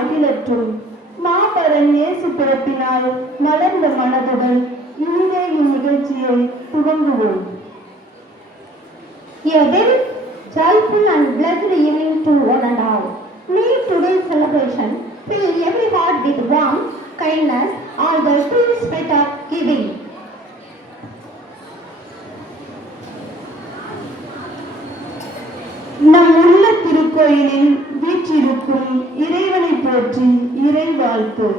மகிழற்றும். மாபரன் இயேசு பிறப்பினால் மலர்ந்த மனதுடன் இங்கே இந்நிகழ்ச்சியை துவங்குவோம். A very joyful and blessed evening to one and all. May today's celebration fill every heart with warmth, kindness, all the true spirit of giving. நம் உள்ள திருக்கோயிலில் வீற்றிருக்கும் இறைவனை போற்றி இறை வாழ்த்து.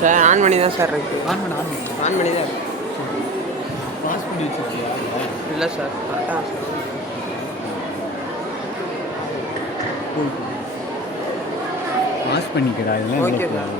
சார் ஆன் பண்ணி தான் சார் இருக்குது. ஆன் பண்ணி தான் பாஸ் பண்ணி வச்சுருக்கியா? இல்லை சார் கரெக்டாக சார் பாஸ் பண்ணிக்கிறா இதெல்லாம். Okay sir.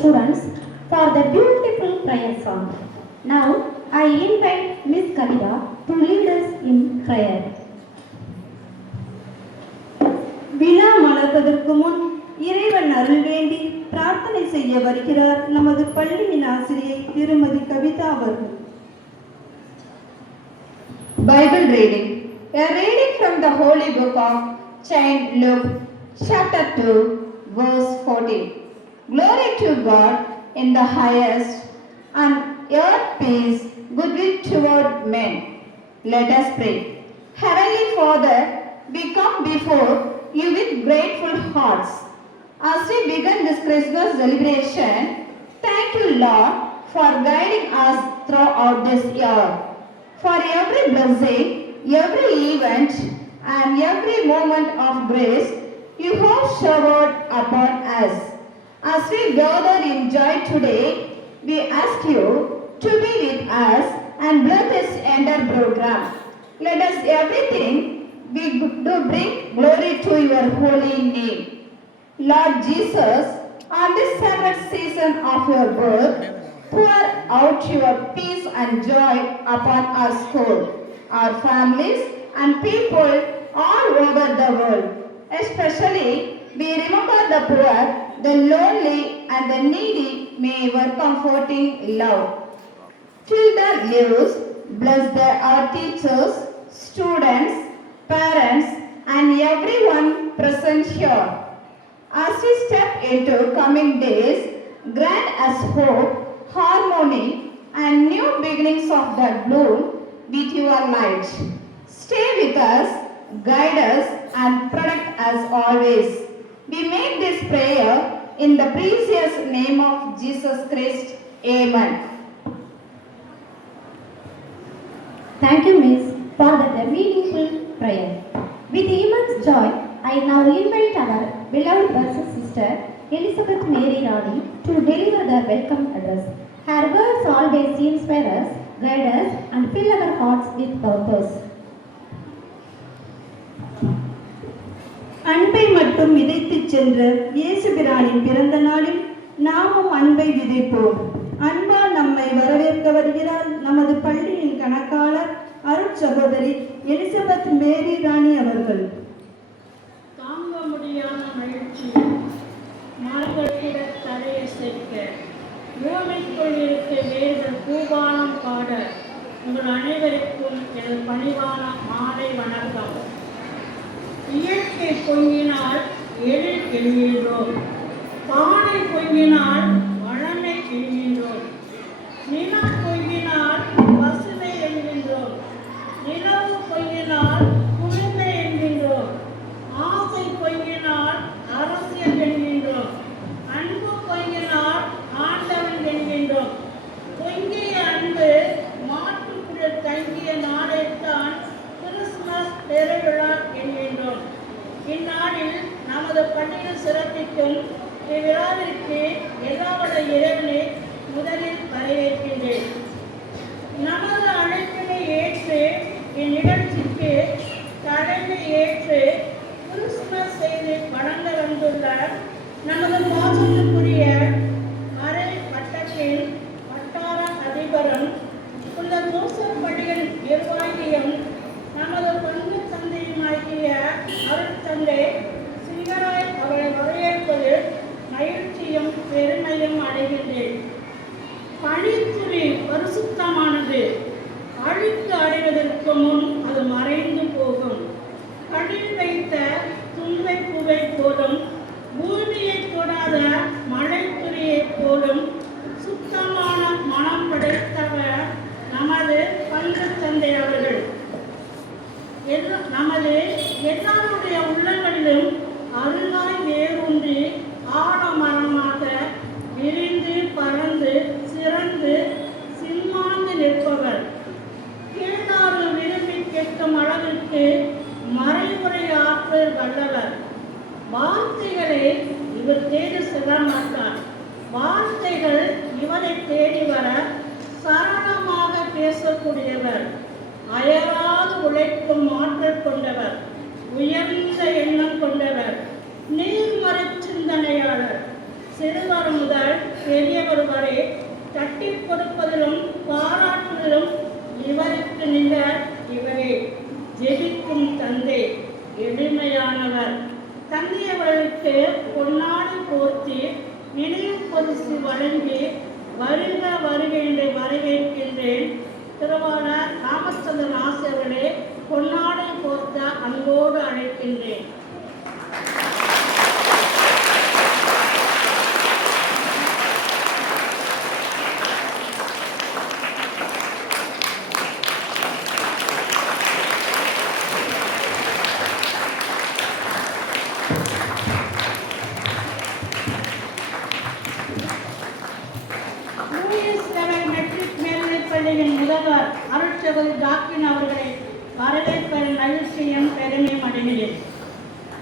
Students for the beautiful prayer song. Now I invite Miss Kavita to lead us in prayer. விழா மலர்வதற்கு முன் இறைவன் அருள் வேண்டி பிரார்த்தனை செய்ய வருகிறார் நமது பள்ளியின் ஆசிரியை திருமதி கவிதா அவர்கள். Bible reading. A reading from the Holy Book of Saint Luke, chapter 2, verse 14. Glory to God in the highest, and earth peace, goodwill toward men. Let us pray. Heavenly Father, we come before you with grateful hearts. As we begin this Christmas celebration, thank you, Lord, for guiding us throughout this year. For every blessing, every event, and every moment of grace you have showered upon us. As we gather in joy today, we ask you to be with us and bless this entire program. Let us everything we do bring glory to your holy name. Lord Jesus, on this sacred season of your birth, pour out your peace and joy upon our school, our families and people all over the world. Especially, we remember the poor, the lonely and the needy may your comforting love. Fill their lives, bless our teachers, students, parents and everyone present here. As we step into coming days, grant us hope, harmony and new beginnings of the bloom with your light. Stay with us, guide us, and protect us always. We make this prayer in the precious name of Jesus Christ. Amen. Thank you, Miss, for that meaningful prayer. With immense joy, I now invite our beloved Blessed Sister Elizabeth Mary Rani to deliver the welcome address. Her words always inspire us, guide us, and fill our hearts with purpose. அன்பை மட்டும் விதைத்துச் சென்ற இயேசு பிரானின் பிறந்த நாளில் நாமும் அன்பை விதைப்போம். அன்பால் நம்மை வரவேற்க வருகிறார் நமது பள்ளியின் கணக்காளர் அருட்சகோதரி எலிசபெத் மேரி ராணி அவர்கள். தாங்க முடியாத மகிழ்ச்சி மார்கட்டிட தலையை சேர்க்க பூமிக்குள் இருக்க வேர்கள் பூபானம் பாட உங்கள் அனைவருக்கும் எனது பணிவான மாலை வணக்கம். இயற்கை பொங்கினால் எழில் எழுகின்றோம், பானை பொங்கினால் வளமை எழுகின்றோம், நிலம் பொங்கினால் பசுமை எழுகின்றோம், நிலவு பொங்கினால் குழுமை என்கின்றோம், ஆசை பொங்கினால் அரசியல் என்கின்றோம், அன்பு பொங்கினால் ஆண்டவன் என்கின்றோம். பொங்கிய அன்பு மாட்டுக்குள் தங்கிய நாளைத்தான் கிறிஸ்துமஸ் பெருவிழா என்கின்றோம். இந்நாளில் நமது பள்ளியில் சிறப்பிக்கும் இவ்விழாவிற்கு எல்லாவற்ற இறைவனை முதலில் வரவேற்கின்றேன். நமது அழைப்பினை ஏற்று இந்நிகழ்ச்சிக்கு தலைமை ஏற்று கிறிஸ்துமஸ் செய்து வழங்க வந்துள்ள நமது பாசத்துக்குரிய அரை வட்டத்தின் வட்டார அதிபரும் உள்ள ஜோசப் பள்ளியின் நிர்வாகியும் நமது பங்கு தந்தையுமாகிய அருட்தந்தை சிங்கராய் அவரை வரவேற்பது மகிழ்ச்சியும் பெருமையும் அடைகின்றேன். பழித்துறை பரிசுத்தமானது. அழித்து அடைவதற்கு முன் அது மறைந்து போகும். கடில் வைத்த துன்பை புகை போலும், பூமியை தொடாத மழைத்துறையை போலும் சுத்தமான மனம் படைத்தவர் நமது பங்கு தந்தை அவர்கள். நமது எல்லாருடைய உள்ளங்களிலும் அருளாய் வேரூன்றி ஆழமரமாக விரிந்து பறந்து சிறந்து சிம்மாந்து நிற்பவர். கேட்டாறு விரும்பி கேட்கும் அளவிற்கு மறைமுறை ஆற்றல் வல்லவர். வார்த்தைகளை இவர் தேடி செல்ல மாட்டார். வார்த்தைகள் இவரை தேடி வர சரளமாக பேசக்கூடியவர். அயராது உழைக்கும் ஆற்றல் கொண்டவர். உயர்ந்த எண்ணம் கொண்டவர். நீர்மறை சிந்தனையாளர். சிறுவர் முதல் பெரியவர் வரை தட்டி கொடுப்பதிலும் பாராட்டுவதிலும் இவருக்கு நிகர் இவரே. ஜெபிக்கும் தந்தை. எளிமையானவர். தந்தையவர்களுக்கு பொன்னாடி போர்த்தி நினைவு பரிசு வழங்கி வருக வருக என்று வரவேற்கின்றேன். திருவாளர் ராமச்சந்திரன் ஆசிரியர்களே பொன்னாடை போர்த்த அன்போடு அழைக்கின்றேன். பள்ளியின் முதல்வர் அருட்சகோதரி டாக்டர் அவர்களை வரவேற்பதில் மகிழ்ச்சியும் பெருமையும் அடைகிறேன்.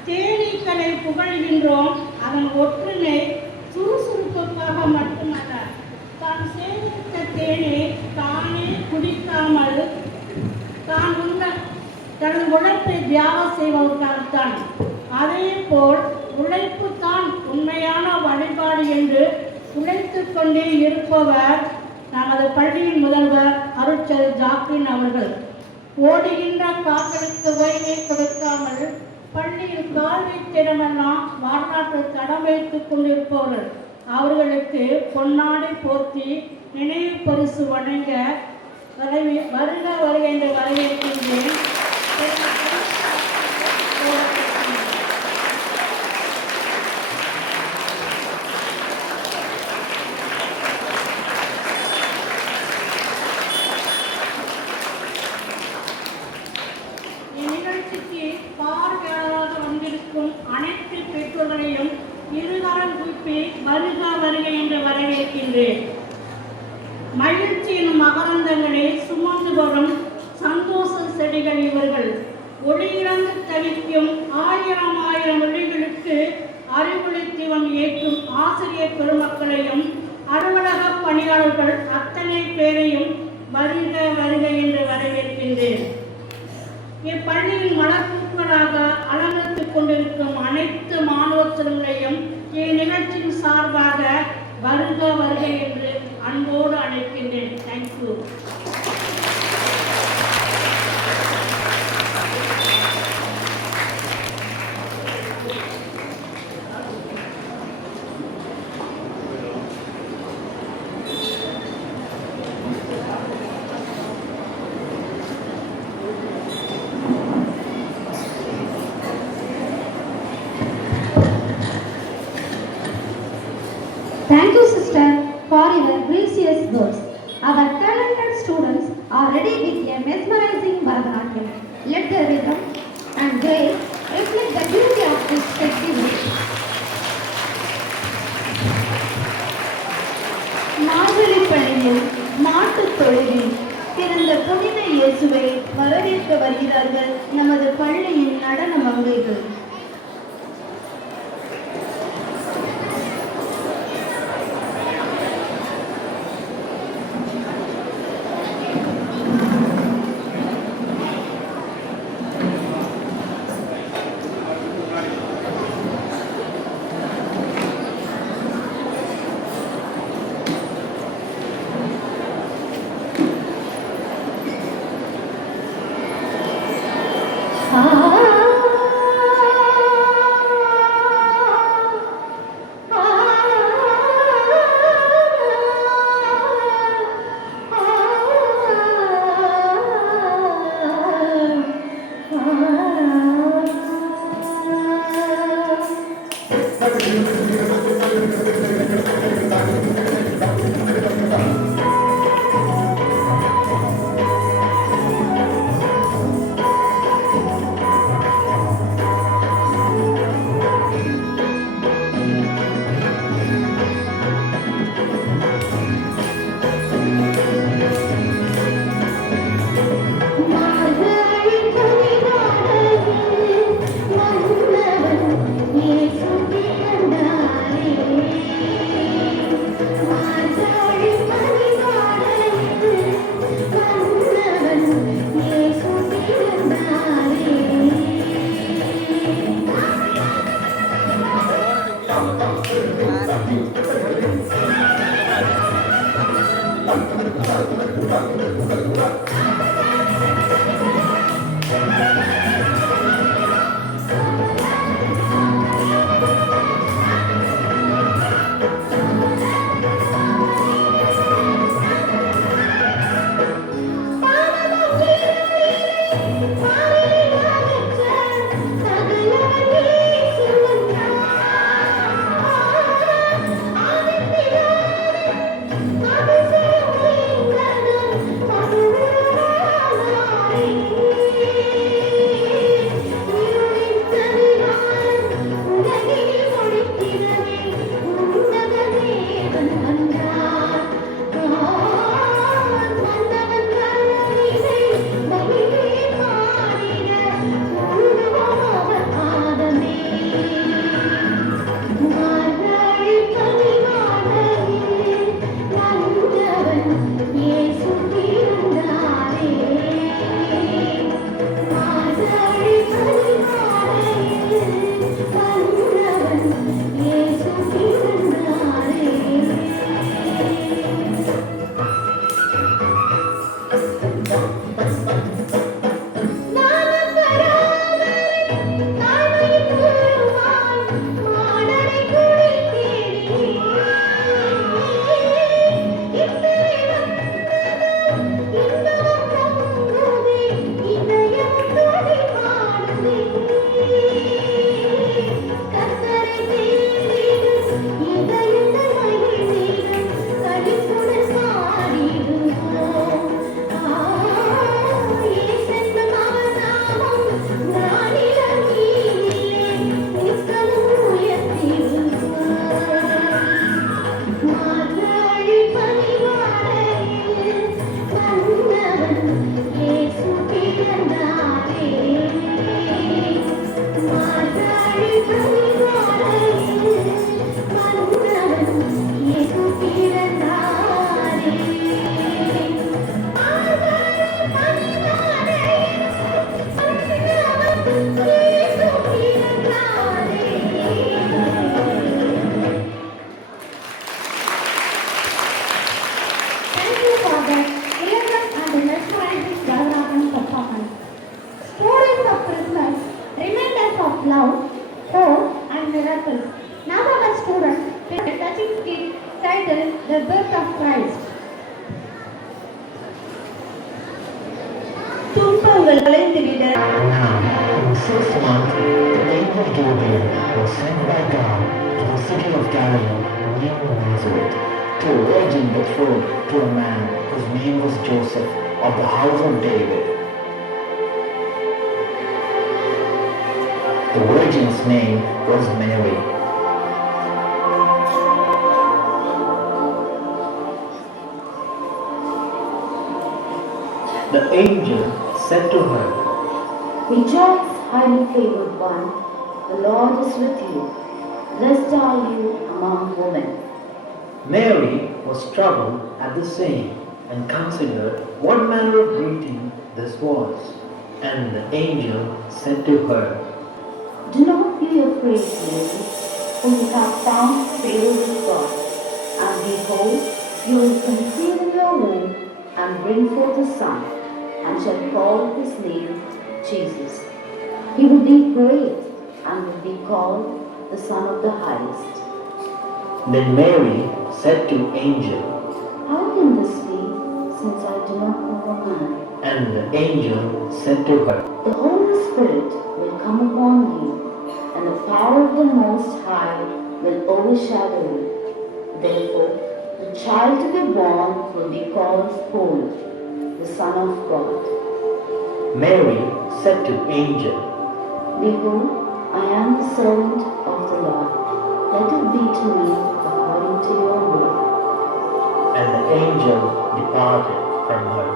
தேனீக்களை புகழ்கின்றோம். அதன் ஒற்றுமை சுறுசுறுப்புக்காக மட்டுமல்ல, தான் சேமித்த தேனை தானே குடிக்காமல் தான் உள்ள தனது உழைப்பை தியாகம் செய்வதற்காகத்தான். அதே போல் உழைப்பு தான் உண்மையான வழிபாடு என்று உழைத்துக் கொண்டே இருப்பவர் நமது பள்ளியின் முதல்வர் அருட்சகோதரி ஜாக்லின் அவர்கள். ஓடுகின்ற காக்களுக்கு ஓய்வை கொடுக்காமல் பள்ளியில் கால் வைத்திடமெல்லாம் வரலாற்று தடம் வைத்துக் கொண்டிருப்பவர்கள். அவர்களுக்கு பொன்னாடை போர்த்தி நினைவு பரிசு வழங்க வருக வருக என்று வரவேற்கின்றேன். எழுப்பி வருக வருக என்று வரவேற்கின்றேன். மகிழ்ச்சியின் மகரந்தங்களை சுமந்து வரும் சந்தோஷ செடிகள் இவர்கள். ஒளியிழந்து தவிக்கும் ஆயிரம் ஆயிரம் ஒளிகளுக்கு அறிவுறுத்திவன் ஏற்றும் ஆசிரியர் பெருமக்களையும் அலுவலக பணியாளர்கள் அத்தனை பேரையும் வருக வருக என்று வரவேற்கின்றேன். இப்பள்ளியின் மலர்பூக்களாக அலங்கரித்துக் கொண்டிருக்கும் அனைத்து மாணவ செல்வங்களையும் இந்நிகழ்ச்சியின் சார்பாக வருக வருக என்று அன்போடு அழைக்கின்றேன். Thank you. Thank you, sister, for your precious words. Our talented students are ready with a mesmerizing Bharatanatyam. Let the rhythm and grace reflect the beauty of this festival. மார்கழி பணியில் மாட்டுத் தொழுவில் பிறந்த புனித இயேசுவை வரவேற்க வருகிறார்கள் நமது பள்ளியின் நடன மங்கைகள். Thank you. titled The Birth of Christ. துன்பங்கள் கலைந்துவிட Now, in the 6th month, the angel Gabriel was sent by God to the city of Galilee named Nazareth to a virgin betrothed to a man whose name was Joseph of the house of David. The virgin's name was Mary. The angel said to her, Rejoice, highly favored one, the Lord is with you. Blessed are you among women. Mary was troubled at the saying and considered what manner of greeting this was. And the angel said to her, Do not be afraid, Mary, for you have found favor with God. And behold, you will conceive in your womb and bring forth a son, and shall call his name Jesus. He will be great and will be called the Son of the Highest. Then Mary said to angel, How can this be, since I do not know a man? and the angel said to her, The Holy Spirit will come upon you, and the power of the Most High will overshadow you. Therefore, the child to be born will be called Holy, the Son of God. Mary said to angel, Behold, I am the servant of the Lord. Let it be to me according to your will. and the angel departed from her.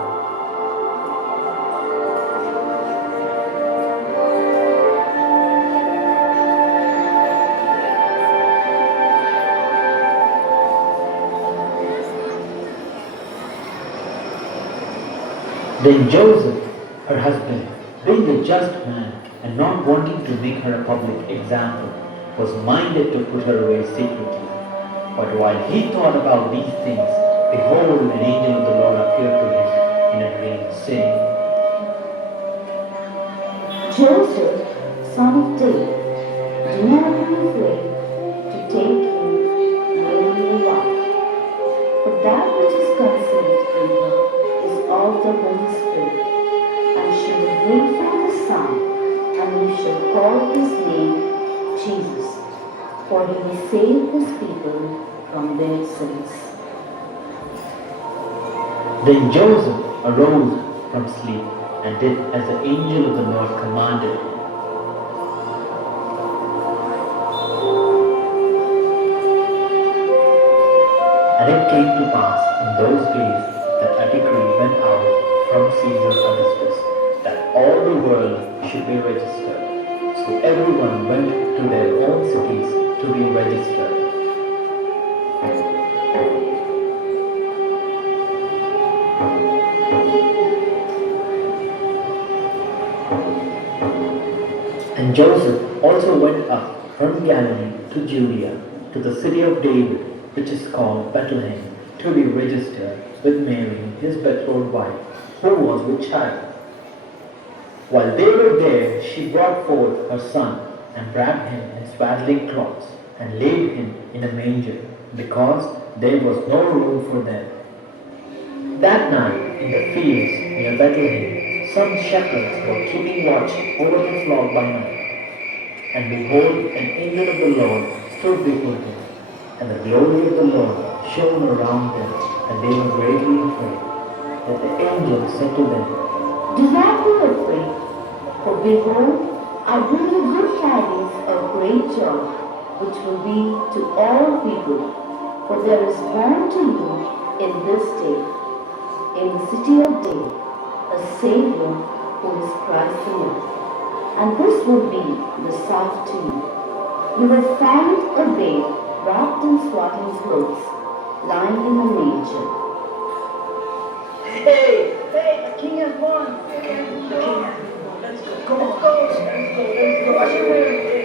Then Joseph, her husband, being a just man and not wanting to make her a public example, was minded to put her away secretly. But while he thought about these things, behold, an angel of the Lord appeared to him in a dream, saying, Joseph, son of David, do not be afraid to take him Mary your wife, for that which is conceived in her is of the Holy Spirit, and she will bring forth a son, and you shall call his name Jesus, for he will save his people from their sins. Then Joseph arose from sleep and did as the angel of the Lord commanded him. And it came to pass in those days that a decree went out from Caesar Augustus that all the world should be registered. So everyone went to their own cities to be registered. And Joseph also went up from Galilee to Judea, to the city of David, which is called Bethlehem, to be registered with Mary, his betrothed wife, who was with child. While they were there, she brought forth her son, and wrapped him in swaddling cloths, and laid him in a manger, because there was no room for them. That night, in the fields near Bethlehem, some shepherds were keeping watch over the flock by night. And behold, an angel of the Lord stood before them, and the glory of the Lord shone around them, and they were greatly afraid. But the angel said to them, Do not be afraid, for behold, I bring you good tidings of great joy, which will be to all people. For there is born to you in this day, in the city of David, a Savior who is Christ the Lord. And this will be the sign to you. You will find a babe wrapped in swaddling clothes, lying in a manger. Hey, the king is born. Let's go. Come on. Let's go. Wash your hands.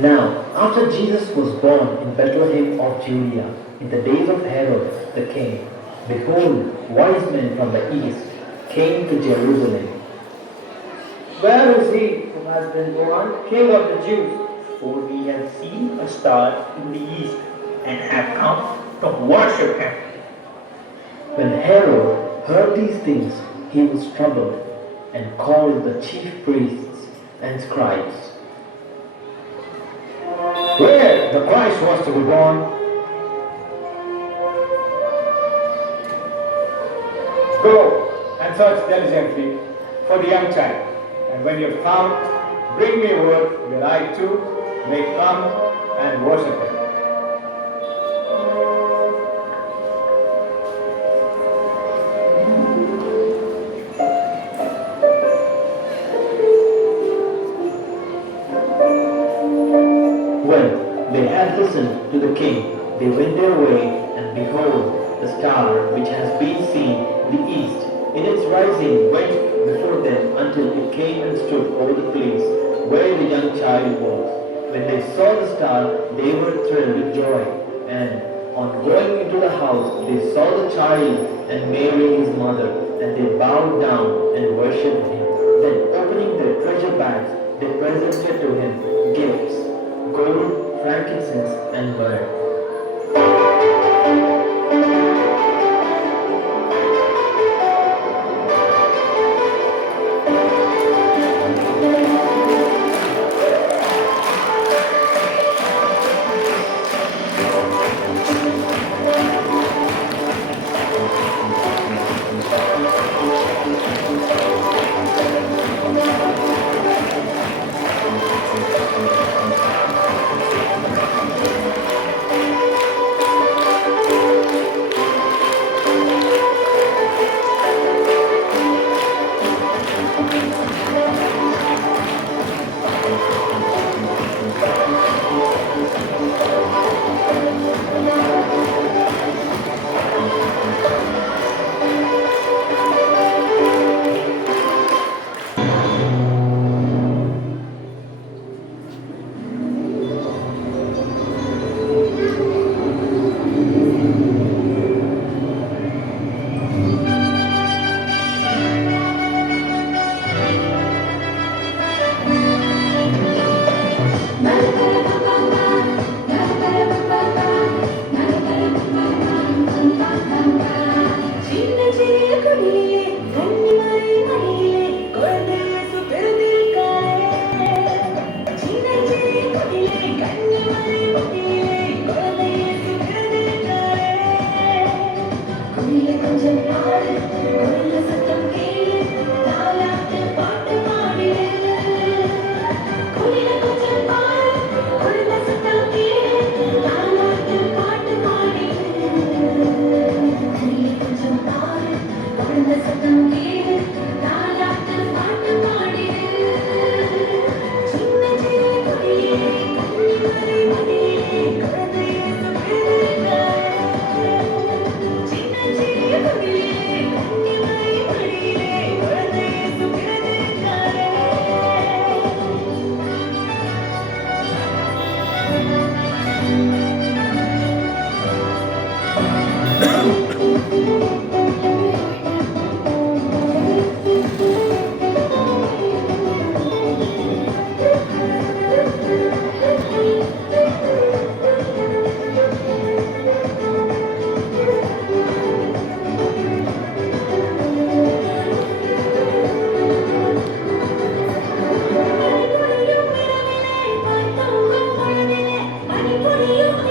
Now, after Jesus was born in Bethlehem of Judea, in the days of Herod the king, behold, wise men from the east came to Jerusalem. Where is he who has been born King of the Jews? For we have seen a star in the east and have come to worship him. When Herod heard these things, he was troubled and called the chief priests and scribes. Where the Christ was to be born, go and search diligently for the young child. And when you have found, bring me word that I too may come and worship him. When they had listened to the king, they went their way, and behold, the star which has been seen in the east, in its rising went before them until it came and stood over the place where the young child was. When they saw the star, they were thrilled with joy, and on going into the house, they saw the child and Mary his mother, and they bowed down and worshipped him. Then opening their treasure bags, they presented to him gifts, gold, frankincense, and myrrh. மணிப்பொழியும்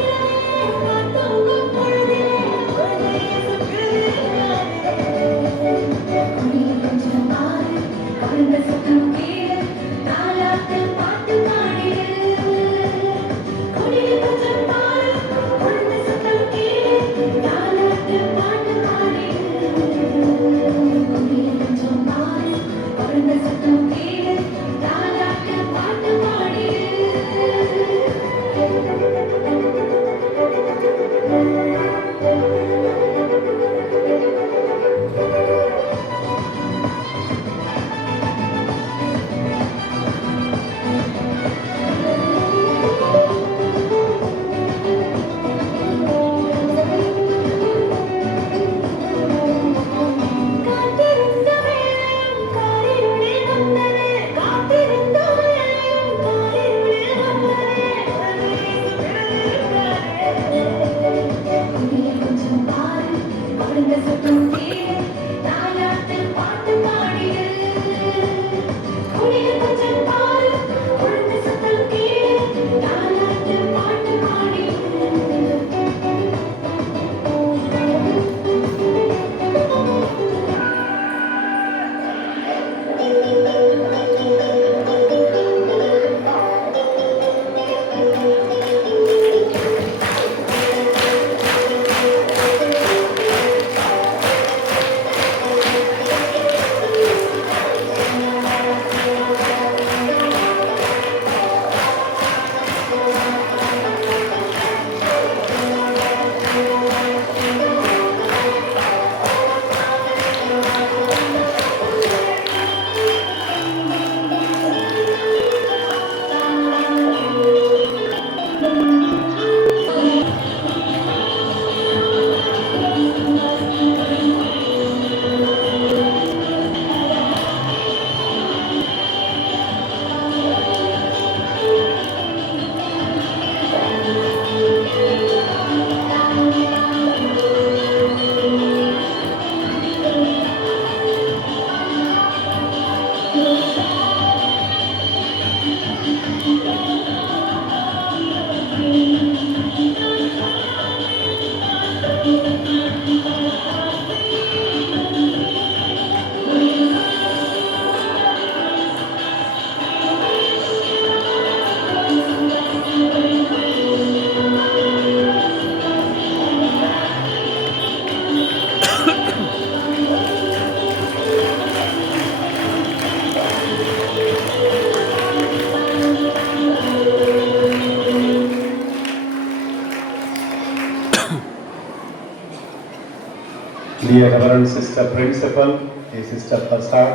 Dear Reverend Sister Principal, dear Sister Pastor,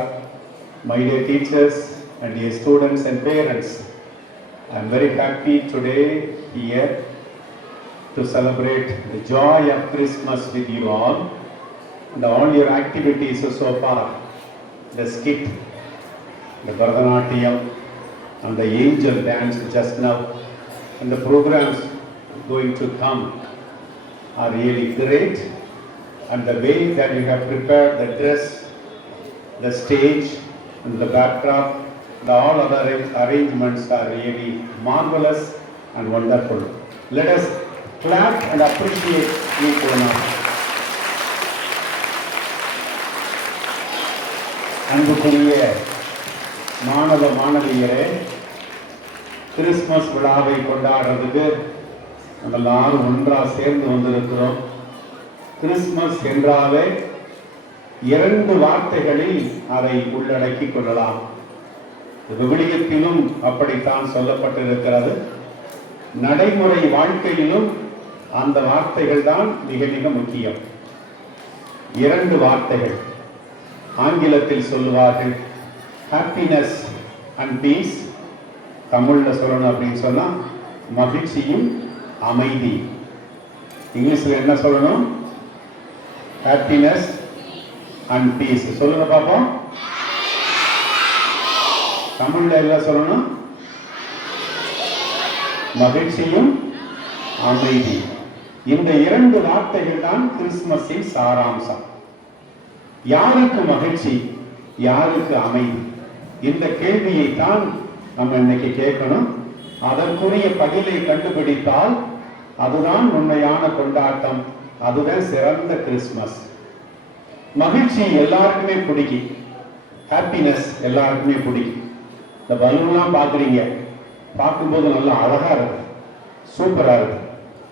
my dear teachers and dear students and parents, I am very happy today here to celebrate the joy of Christmas with you all and all your activities so far, the skit, the Bharatanatyam and the angel dance just now and the programs going to come are really great, and the way that you have prepared the dress, the stage and the backdrop, all other arrangements are really marvelous and wonderful. Let us clap and appreciate each one of us. அன்புக்குரிய மாணவ மாணவியரே, Christmas விழாவை கொண்டாடுறதுக்கு நம்ம எல்லாரும் ஒன்றாக சேர்ந்து வந்திருக்கிறோம். Christmas என்றாலே 2 வார்த்தைகளில் அதை உள்ளடக்கி கொள்ளலாம். விவிலியத்திலும் அப்படித்தான் சொல்லப்பட்டிருக்கிறது. நடைமுறை வாழ்க்கையிலும் அந்த வார்த்தைகள் தான் மிக மிக முக்கியம். 2 வார்த்தைகள். ஆங்கிலத்தில் சொல்லுவார்கள் ஹாப்பினஸ் அண்ட் பீஸ். தமிழில் சொல்லணும் அப்படின்னு சொன்னால் மகிழ்ச்சியும் அமைதி. இங்கிலீஷில் என்ன சொல்லணும்? Happiness and peace. சொல்லுங்க பாப்போம். தமிழ்ல எல்லாம் சொல்லணும் மகிழ்ச்சியும் அமைதி. இந்த 2 வார்த்தைகள் தான் கிறிஸ்துமஸின் சாராம்சம். யாருக்கு மகிழ்ச்சி, யாருக்கு அமைதி? இந்த கேள்வியை தான் நம்ம இன்னைக்கு கேட்கணும். அதற்குரிய பதிலை கண்டுபிடித்தால் அதுதான் உண்மையான கொண்டாட்டம், அதுதான் சிறந்த கிறிஸ்துமஸ். மகிழ்ச்சி எல்லாருக்குமே பிடிக்கும், ஹாப்பினஸ் எல்லாருக்குமே பிடிக்கும். இந்த பலூன்லாம் பார்க்குறீங்க, பார்க்கும்போது நல்லா அழகா இருக்கு, சூப்பரா இருக்கு.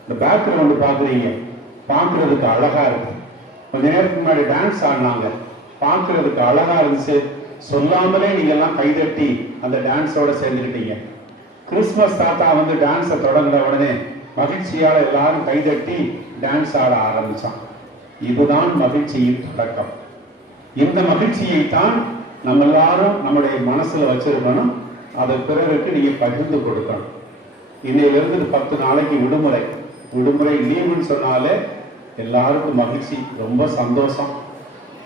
இந்த பேக்ரவுண்டு பார்க்குறீங்க, பார்க்கறதுக்கு அழகா இருக்கு. கொஞ்ச நேரத்துக்கு முன்னாடி டான்ஸ் ஆடினாங்க, பார்க்கறதுக்கு அழகா இருந்துச்சு. சொல்லாமலே நீங்க எல்லாம் கைதட்டி அந்த டான்ஸோட சேர்ந்துக்கிட்டீங்க. கிறிஸ்துமஸ் தாத்தா வந்து டான்ஸை தொடங்கின உடனே மகிழ்ச்சியால எல்லாரும் கைதட்டி டான்ஸ் ஆட ஆரம்பிச்சான். இதுதான் மகிழ்ச்சியின் தொடக்கம். இந்த மகிழ்ச்சியை தான் நம்ம எல்லாரும் நம்முடைய மனசுல வச்சிருக்கணும். அதை பிறருக்கு நீங்க பகிர்ந்து கொடுக்கணும். இன்னையிலிருந்து 10 நாளைக்கு விடுமுறை. விடுமுறை லீவுன்னு சொன்னாலே எல்லாருக்கும் மகிழ்ச்சி, ரொம்ப சந்தோஷம்.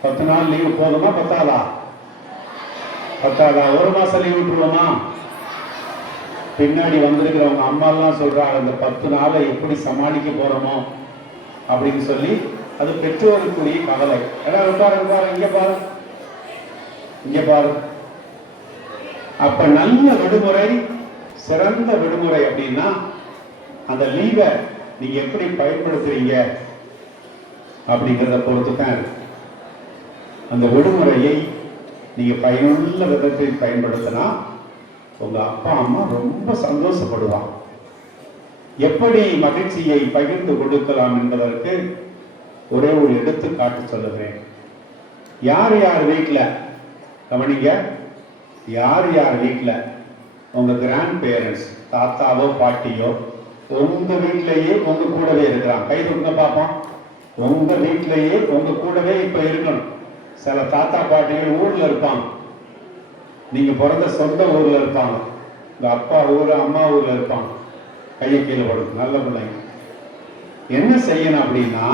10 நாள் லீவு போதுமா? பத்தாதா? 1 மாசம் லீவு விட்டுருவோமா? பின்னாடி வந்திருக்கிறவங்க அம்மா எல்லாம் சொல்றாங்க, இந்த 10 நாளை எப்படி சமாளிக்க போறோமோ அப்படின்னு சொல்லி. அது பெற்றோருக்குரிய கவலை. இங்க பாரு, இங்க பாரு. அப்ப நல்ல விடுமுறை, சிறந்த விடுமுறை அப்படின்னா அந்த லீவை நீங்க எப்படி பயன்படுத்துறீங்க அப்படிங்கிறத பொறுத்து தான் இருக்கு. அந்த விடுமுறையை நீங்க பயனுள்ள விதத்தில் பயன்படுத்தினா உங்க அப்பா அம்மா ரொம்ப சந்தோஷப்படுவாங்க. எப்படி மகிழ்ச்சியை பகிர்ந்து கொடுக்கலாம் என்பதற்கு ஒரே ஒரு எடுத்துக்காட்டு சொல்லுகிறேன். யார் யார் வீட்டில் கவனிங்க, யார் யார் வீட்டில் உங்க கிராண்ட் பேரண்ட்ஸ், தாத்தாவோ பாட்டியோ உங்க வீட்டிலேயே உங்க கூடவே இருக்கிறாங்க? கை தூக்குங்க பார்ப்போம். உங்க வீட்டிலேயே உங்க கூடவே இப்ப இருக்கணும். சில தாத்தா பாட்டிகள் ஊர்ல இருப்பாங்க, நீங்க பிறந்த சொந்த ஊர்ல இருப்பாங்க, உங்க அப்பா ஊர் அம்மா ஊர்ல இருப்பாங்க. கையை கீழே போடுங்க. நல்ல பிள்ளைங்க என்ன செய்யணும் அப்படின்னா,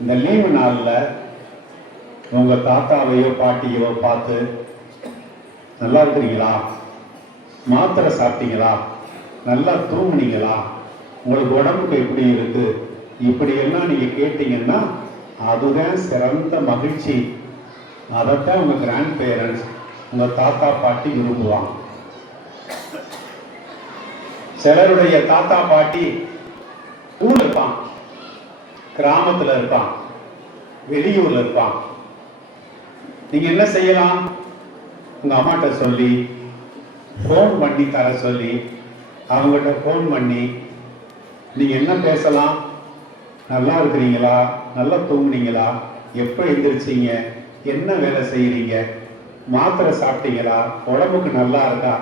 இந்த லீவு நாள்ல உங்க தாத்தாவையோ பாட்டியோ பார்த்து, நல்லா இருக்கிறீங்களா, மாத்திரை சாப்பிட்டீங்களா, நல்லா தூங்குனீங்களா, உங்களுக்கு உடம்புக்கு எப்படி இருக்கு, இப்படி எல்லாம் நீங்க கேட்டீங்கன்னா அதுதான் சிறந்த மகிழ்ச்சி. அதைத்தான் உங்க கிராண்ட் பேரண்ட்ஸ், உங்க தாத்தா பாட்டி விரும்புவாங்க. சிலருடைய தாத்தா பாட்டி ஊர்ல இருப்பான், கிராமத்துல இருப்பான், வெளியூர்ல இருப்பான். நீங்க என்ன செய்யலாம்? உங்க அம்மாட்ட சொல்லி, ஃபோன் பண்ணி தர சொல்லி, அவங்ககிட்ட ஃபோன் பண்ணி நீங்க என்ன பேசலாம்? நல்லா இருக்கிறீங்களா, நல்லா தூங்குனீங்களா, எப்போ எந்திரிச்சிங்க, என்ன வேலை செய்யறீங்க, மாத்திரை சாப்பிட்டீங்களா, உடம்புக்கு நல்லா இருக்கா,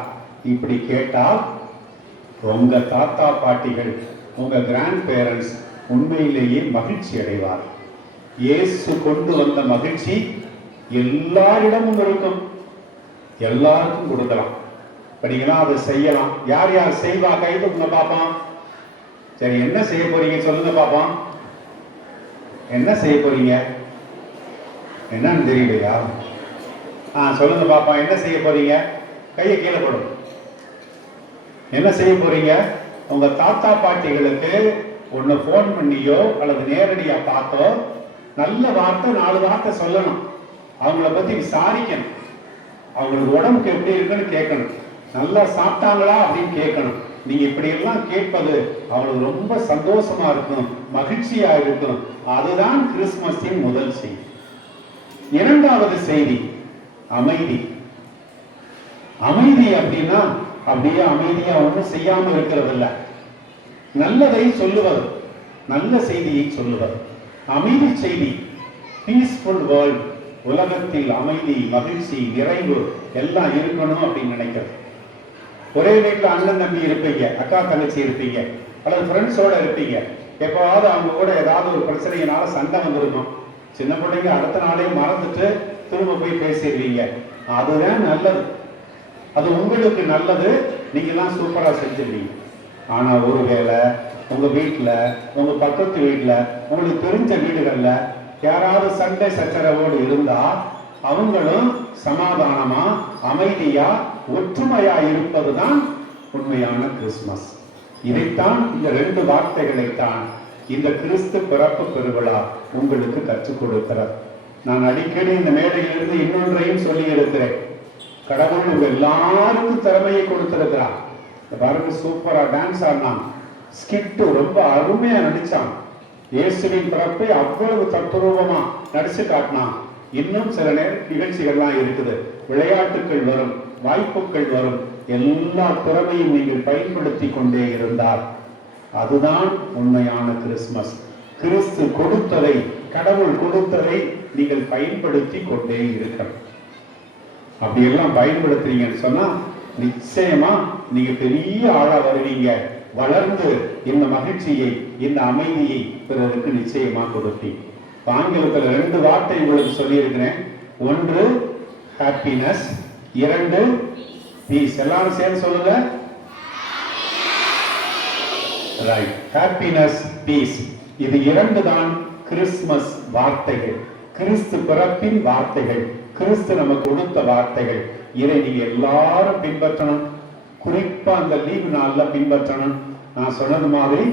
இப்படி கேட்டால் உங்க தாத்தா பாட்டிகள், உங்க கிராண்ட் பேரண்ட்ஸ் உண்மையிலேயே மகிழ்ச்சி அடைவார். இயேசு கொண்டு வந்த மகிழ்ச்சி எல்லாரிடமும் இருக்கும், எல்லாருக்கும் கொடுக்கலாம். படிக்கலாம், அதை செய்யலாம். யார் யார் செய்வா? கை தூக்குங்க பாப்போம். சரி, என்ன செய்ய போறீங்க சொல்லுங்க பாப்போம். என்ன செய்ய போறீங்க? என்னன்னு தெரியலையா? சொல்லுங்க பாப்பா, என்ன செய்ய போறீங்க? கையை கீழே போடும். என்ன செய்ய போறீங்க? உங்க தாத்தா பாட்டிகளுக்கு ஒன்னு போன் பண்ணியோ அல்லது நேரடியா பார்த்தோ நல்ல வார்த்தை, 4 வார்த்தை சொல்லணும். அவங்கள பத்தி விசாரிக்கணும். அவங்களுக்கு உடம்புக்கு எப்படி இருக்குன்னு கேட்கணும். நல்லா சாப்பிட்டாங்களா அப்படின்னு கேட்கணும். நீங்க இப்படி எல்லாம் கேட்பது அவங்களுக்கு ரொம்ப சந்தோஷமா இருக்கும், மகிழ்ச்சியா இருக்கும். அதுதான் கிறிஸ்துமஸின் முதல் செய்தி. இரண்டாவது செய்தி அமைதி. அமைதி அப்படின்னா அப்படியே அமைதியா ஒன்றும் செய்யாம இருக்கிறது இல்ல, நல்லதை சொல்லுவது, நல்ல செய்தியை சொல்லுவது. அமைதி செய்தி, பீஸ்ஃபுல் வேர்ல்ட். உலகத்தில் அமைதி, மகிழ்ச்சி, நிறைவு எல்லாம் இருக்கணும் அப்படின்னு நினைக்கிறது. ஒரே வீட்டில் அண்ணன் தம்பி இருப்பீங்க, அக்கா தங்கச்சி இருப்பீங்க, அல்லது ஃப்ரெண்ட்ஸோட இருப்பீங்க. எப்போவாவது அவங்க கூட ஏதாவது ஒரு பிரச்சனையினால சண்டை வந்திருக்கும். சின்ன பிள்ளைங்க அடுத்த நாளே மறந்துட்டு திரும்ப போய் பேசிடுவீங்க. அதுதான் நல்லது, அது உங்களுக்கு நல்லது. நீங்கெல்லாம் சூப்பரா செஞ்சிருவீங்க. ஆனா ஒருவேளை உங்க வீட்டுல, உங்க பக்கத்து வீட்டுல, உங்களுக்கு தெரிஞ்ச வீடுகள்ல யாராவது சண்டை சச்சரவோடு இருந்தா அவங்களும் சமாதானமா, அமைதியா, ஒற்றுமையா இருப்பதுதான் உண்மையான கிறிஸ்துமஸ். இதைத்தான், இந்த 2 வார்த்தைகளைத்தான் இந்த கிறிஸ்து பிறப்பு பெருவிழா உங்களுக்கு கற்றுக் கொடுக்கிறார். நான் அடிக்கடி இந்த மேடையிலிருந்து இன்னொன்றையும் சொல்லி இருக்கிறேன். கடவுள் உங்க எல்லாருக்கும் திறமையை கொடுத்திருக்கிறார். பாருங்க, சூப்பரா டான்ஸ் ஆடினான், ஸ்கிட்டு ரொம்ப அருமையா நடிச்சான், இயேசுவின் பிறப்பை அவ்வளவு தத்துரூபமா நடிச்சு காட்டினான். இன்னும் சில நிகழ்ச்சிகள்லாம் இருக்குது, விளையாட்டுகள் வரும், வாய்ப்புகள் வரும். எல்லா திறமையும் நீங்கள் பயன்படுத்தி கொண்டே இருந்தால் அதுதான் உண்மையான கிறிஸ்துமஸ். கிறிஸ்து கொடுத்ததை, கடவுள் கொடுத்ததை நீங்கள் பயன்படுத்தி கொண்டே இருக்கணும். அப்படியெல்லாம் பயன்படுத்துறீங்கன்னு சொன்னா நிச்சயமா நீங்க பெரிய ஆளா வருவீங்க. வளர்ந்து இந்த மகிழ்ச்சியை, இந்த அமைதியை பிறருக்கு நிச்சயமா கொடுப்பீங்க. ஆங்கிலத்தில் 2 வார்த்தை உங்களுக்கு சொல்லி இருக்கிறேன். 1 ஹாப்பினஸ், 2 பீஸ். எல்லாரும் சேர்ந்து சொல்லுங்க. Right, happiness, peace. இது 2 தான் கிறிஸ்துமஸ் வார்த்தைகள், கிறிஸ்து பிறப்பின் வார்த்தைகள், கிறிஸ்து நமக்கு கொடுத்த வார்த்தைகள். இதை நீங்க எல்லாரும் பின்பற்றணும். குறிப்பா அந்த லீவு நாள்ல பின்பற்றணும். நான் சொன்னது மாதிரி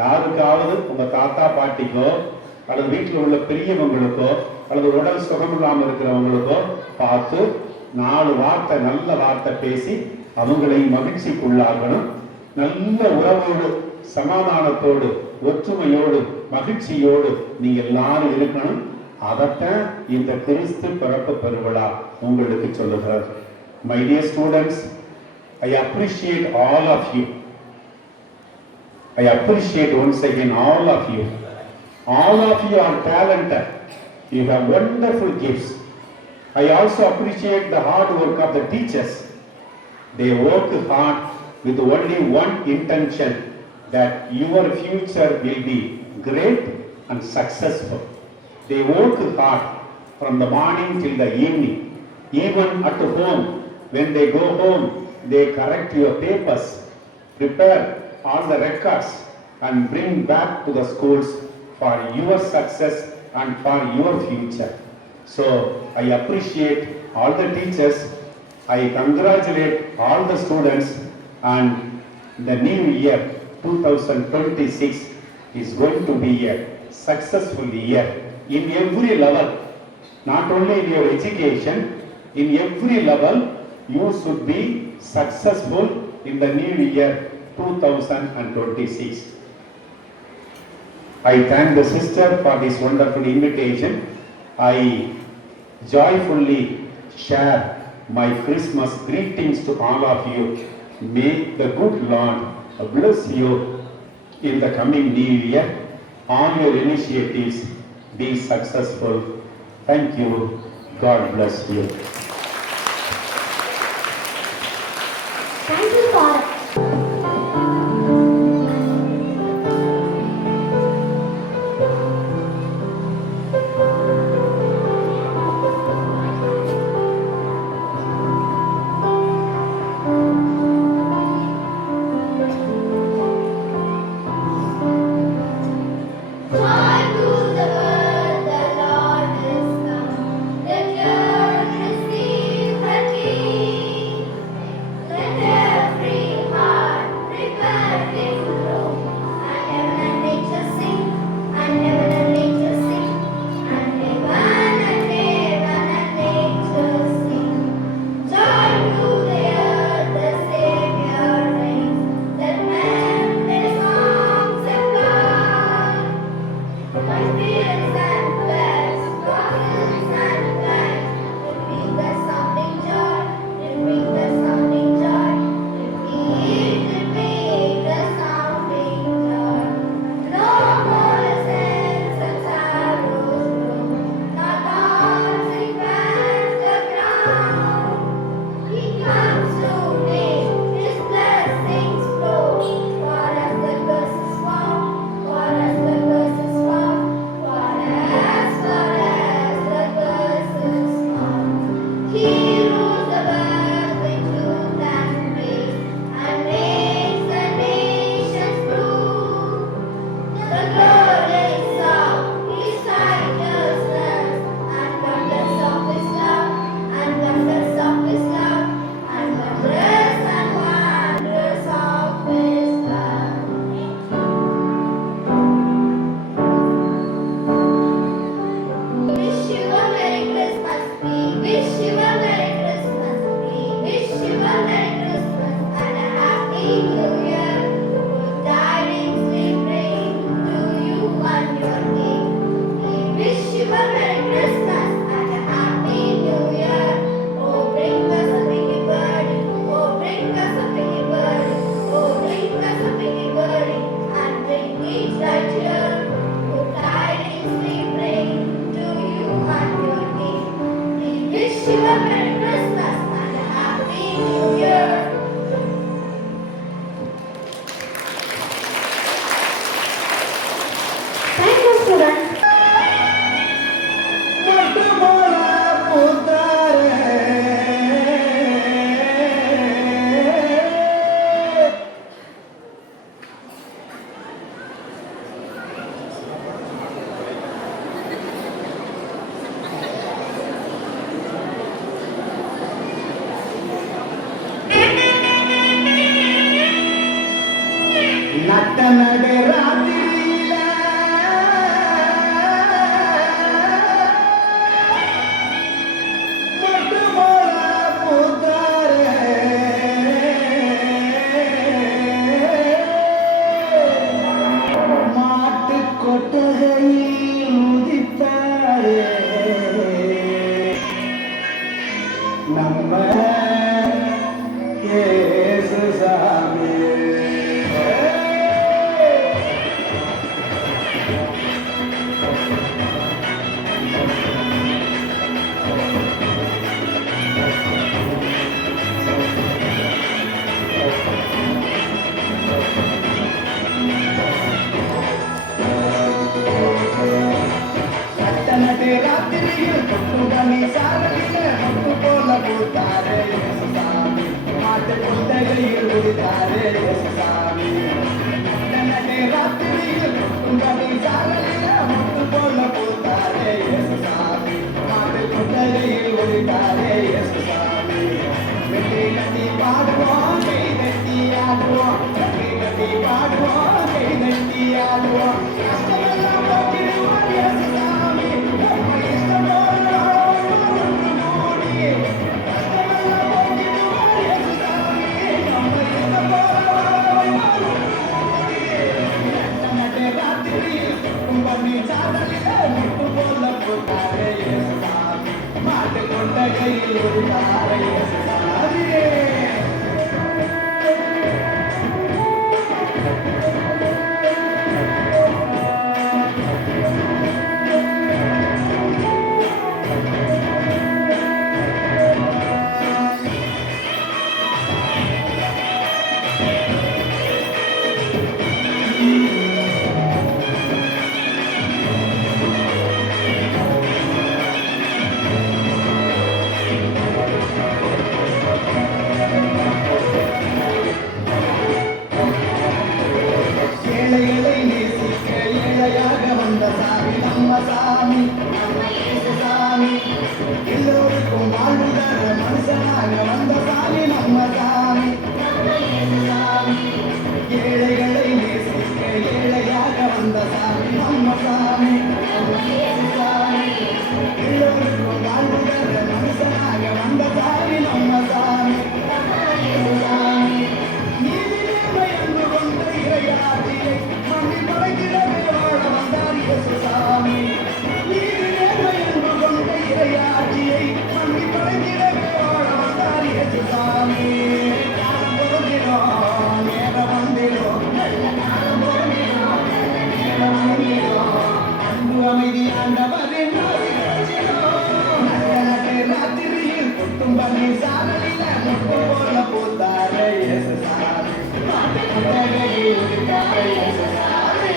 யாருக்காவது உங்க தாத்தா பாட்டிக்கோ அல்லது வீட்டில் உள்ள பெரியவங்களுக்கோ அல்லது உடல் சுகமில்லாமல் இருக்கிறவங்களுக்கோ பார்த்து 4 வார்த்தை, நல்ல வார்த்தை பேசி அவங்களை மகிழ்ச்சிக்குள்ளாகணும். நல்ல உறவோடு, சமாதானத்தோடு, ஒற்றுமையோடு, மகிழ்ச்சியோடு நீங்க எல்லாரும் இருக்கணும். அதத்தான் இந்த கிறிஸ்து பிறப்பு பெருவிழா உங்களுக்கு சொல்லுகிறார். My dear students, I appreciate all of you. I appreciate once again all of you. All of you are talented. You have wonderful gifts. I also appreciate the hard work of the teachers. They work hard with only one intention, that your future will be great and successful. They work hard from the morning till the evening. Even at home, when they go home, they correct your papers, prepare all the records and bring back to the schools for your success and for your future. So I appreciate all the teachers. I congratulate all the students, and the new year 2026 is going to be a successful year in every level. Not only in your education, in every level you should be successful in the new year 2026. I thank the sister for this wonderful invitation. I joyfully share my Christmas greetings to all of you. May the good Lord bless you in the coming new year. All your initiatives be successful. Thank you. God bless you. Thank you for நட்ட நடு ராத்திரியில மொட்டு போல பூத்தாரே மாட்டு கொட்டகையில் உதித்தாரே நம்ம இயேசு சாமி. நட்டு ராத்திரியில் கொட்டுடனே சாரலில மொட்டு போல பூத்தாரே இயேசு சாமி. மாட்டு கொட்டகையில் உதித்தாரே இயேசு சாமி. நட்டு ராத்திரியில் கொட்டுடனே சாரலில மொட்டு போல பூத்தாரே இயேசு சாமி. மாட்டு கொட்டகையில் உதித்தாரே இயேசு சாமி. வெற்றி கட்டி பாடுவோம், கை தட்டி ஆடுவோம். வெற்றி கட்டி பாடுவோம், கை தட்டி ஆடுவோம். கஷ்டமெல்லாம் போக்கிடுவார் இயேசு சாமி. நம்ம இஷ்டம் போல ஒன்று கூடி. கஷ்டமெல்லாம் போக்கிடுவார் இயேசு சாமி. நம்ம இஷ்டம் போல ஒன்று கூடி. நட்டு ராத்திரியில் கும்பமி சாதலில முட்டு போல போட்டாரே இயேசு சாமி. மாட்டு கொட்டகையில் உதித்தாரே இயேசு சாமி. ஏழைகளை நேசிக்க ஏழையாக வந்த சாமி நம்ம சாமி. நம்ம இயேசு சாமி. எல்லோருக்கும் வாழ்வு தர மனுஷனாக வந்த சாமி நம்ம சாமி. நம்ம இயேசு சாமி. ஏழைகளை நேசிக்க ஏழையாக வந்த சாமி நம்ம சாமி. நம்ம இயேசு சாமி. எல்லோருக்கும் வாழ்வு தர மனுஷனாக வந்த சாமி நம்ம சாமி. நம்ம இயேசு சாமி. நீதி நேர்மை அன்பு கொண்ட இறையாட்சியை மண்ணில் படைத்திடவே வாழ வந்தார் இயேசு சாமி. நீதி நேர்மை அன்பு கொண்ட இறையாட்சியை மண்ணில் படைத்திடவே வாழ வந்தார் இயேசு சாமி. காலம் பொருந்தினோம், நேரம் வந்திடும். நல்ல காலம் பொருந்தினோம், நல்ல நேரம் வந்திடும். அன்பு அமைதி ஆண்டவரின் ஆசி பெற்றிடும். நட்டு ராத்திரியில் கொட்டும் பனி சாரலில முட்டு போல பூத்தாரே இயேசு சாமி. மாட்டு கொட்டகையில் உதித்தாரே இயேசு சாமி.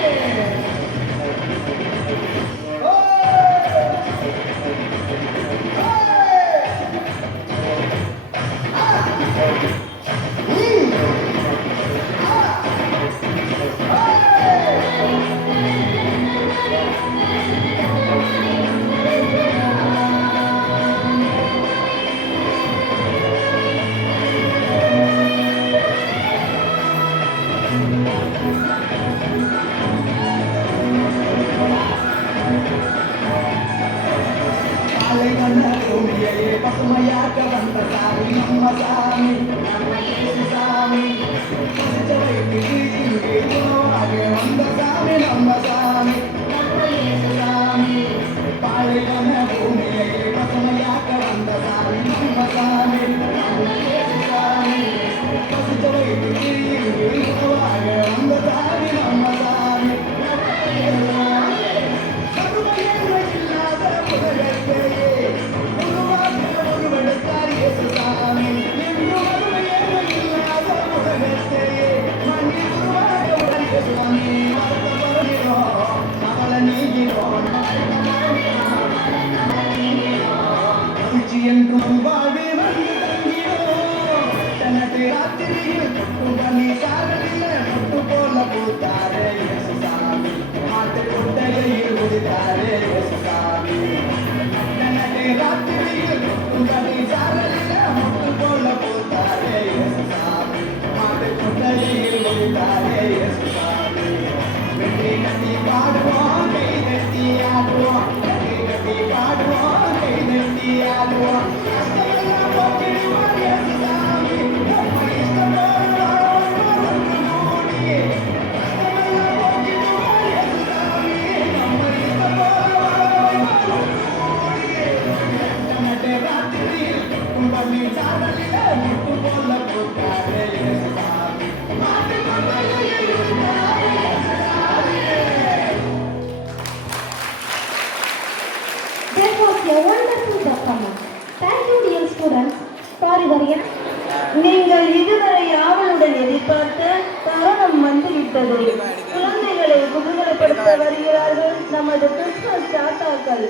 பூமியையே பசுமையாக்க வந்த சாமி நம்ம சாமி. நம்ம இயேசு சாமி. பசித்தவைக்கு இங்கே உணவாக வந்த சாமி நம்ம சாமி. நம்ம இயேசு சாமி. பாலைவன பூமியையே பசுமையாக்க வந்த சாமி நம்ம சாமி. நம்ம இயேசு சாமி. பசித்தவைக்கு இங்கே உணவாக வந்த சாமி நம்ம சாமி. நம்ம இயேசு சாமி. கருணையில்லாத உலகத்தையே ஒருவெடுத்தார் இயேசு சாமி. இன்னும் கருணையில்லாத உலகத்தையே மண்ணில் உருவாக உடன் இயேசு சாமி. வருத்தப்படுகிறோம், கவலை நீங்கிறோம். மகிழ்ச்சி என்றும் வாழ்வே வந்து தங்கிறோம். தனது ராத்திரியில் கொட்டும் பனி சாரலில முட்டு போல பூத்தாரே இயேசு சாமி. மாட்டு கொட்டகையில் உதித்தாரே இயேசு சாமி. தனது ராத்திரியில் கொட்டும் பனி சாரலில முட்டு போல பூத்தாரே இயேசு சாமி. மாட்டு கொட்டகையில் உதித்தாரே இயேசு That was a wonderful performance. Thank you, dear students, for your நீங்கள் இதுவரை ஆவலுடன் எதிர்பார்த்த தருணம் வந்துவிட்டது. குழந்தைகளை குதூகலப்படுத்த வருகிறார்கள் நமது Christmas தாத்தாக்கள்.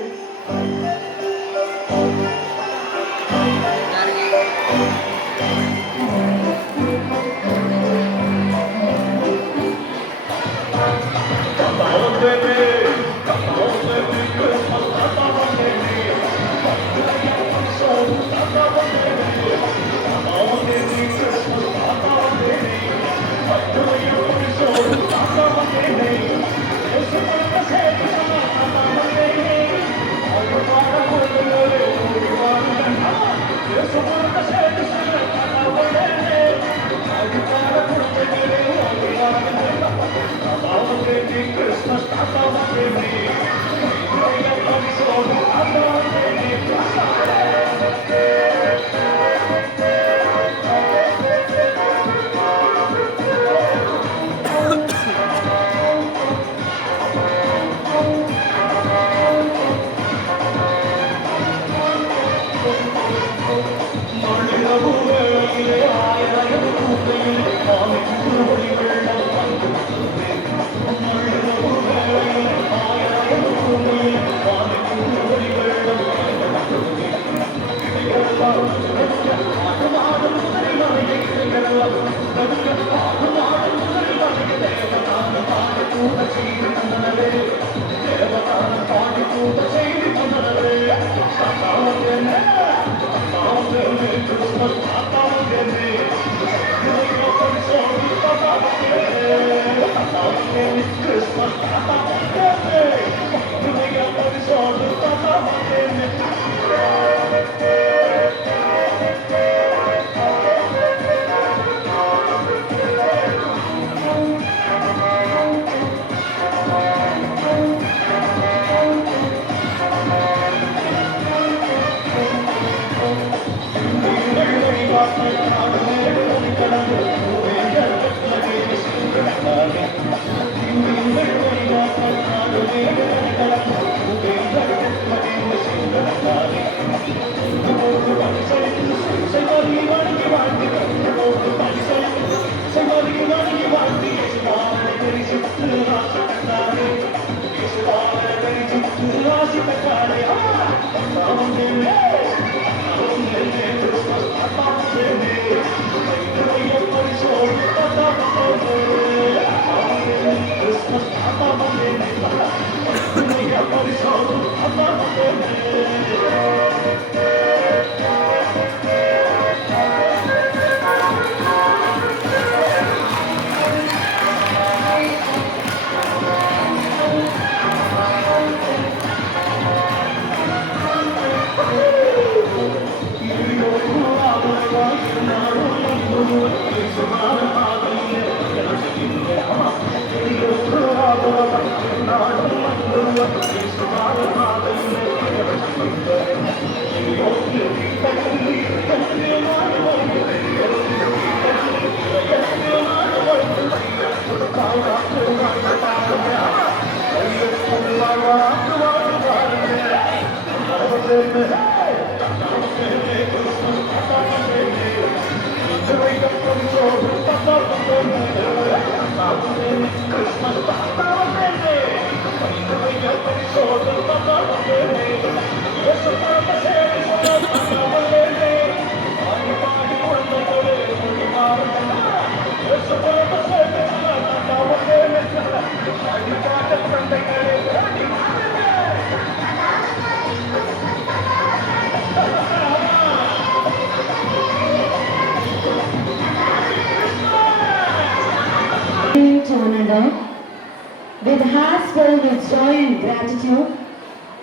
With hearts filled with joy and gratitude,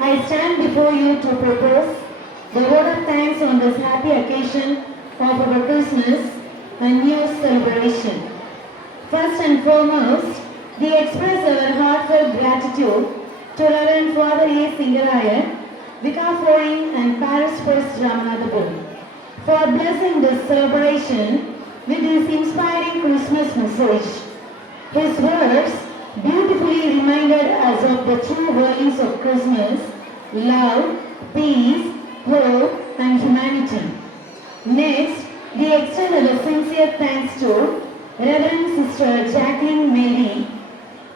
I stand before you to propose the word of thanks on this happy occasion of our Christmas and New Year celebration. First and foremost, we express our heartfelt gratitude to Reverend Father A. Singarayan, Vicar Foreign and Parish Priest Ramanathapuram, for blessing this celebration with his inspiring Christmas message. His words beautifully reminded us of the true values of Christmas: love, peace, hope, and humanity. Next, we extend our sincere thanks to Reverend Sister Jacqueline Mary,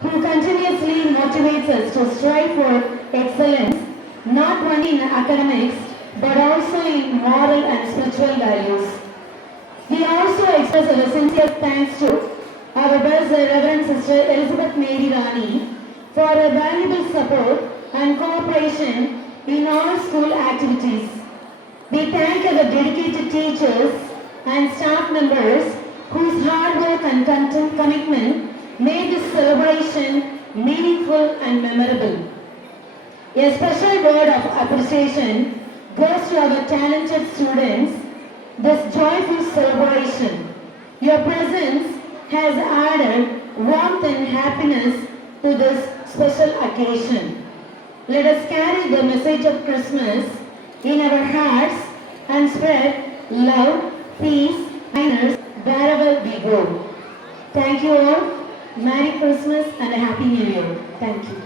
who continuously motivates us to strive for excellence, not only in academics, but also in moral and spiritual values. We also express our sincere thanks to our blessed Reverend Sister Elizabeth Mary Rani for her valuable support and cooperation in all school activities. We thank our dedicated teachers and staff members whose hard work and commitment made this celebration meaningful and memorable. A special word of appreciation goes to our talented students. This joyful celebration, your presence has added warmth and happiness to this special occasion. Let us carry the message of Christmas in our hearts and spread love, peace, kindness wherever we go. Thank you all. Merry Christmas and a Happy New Year. Thank you.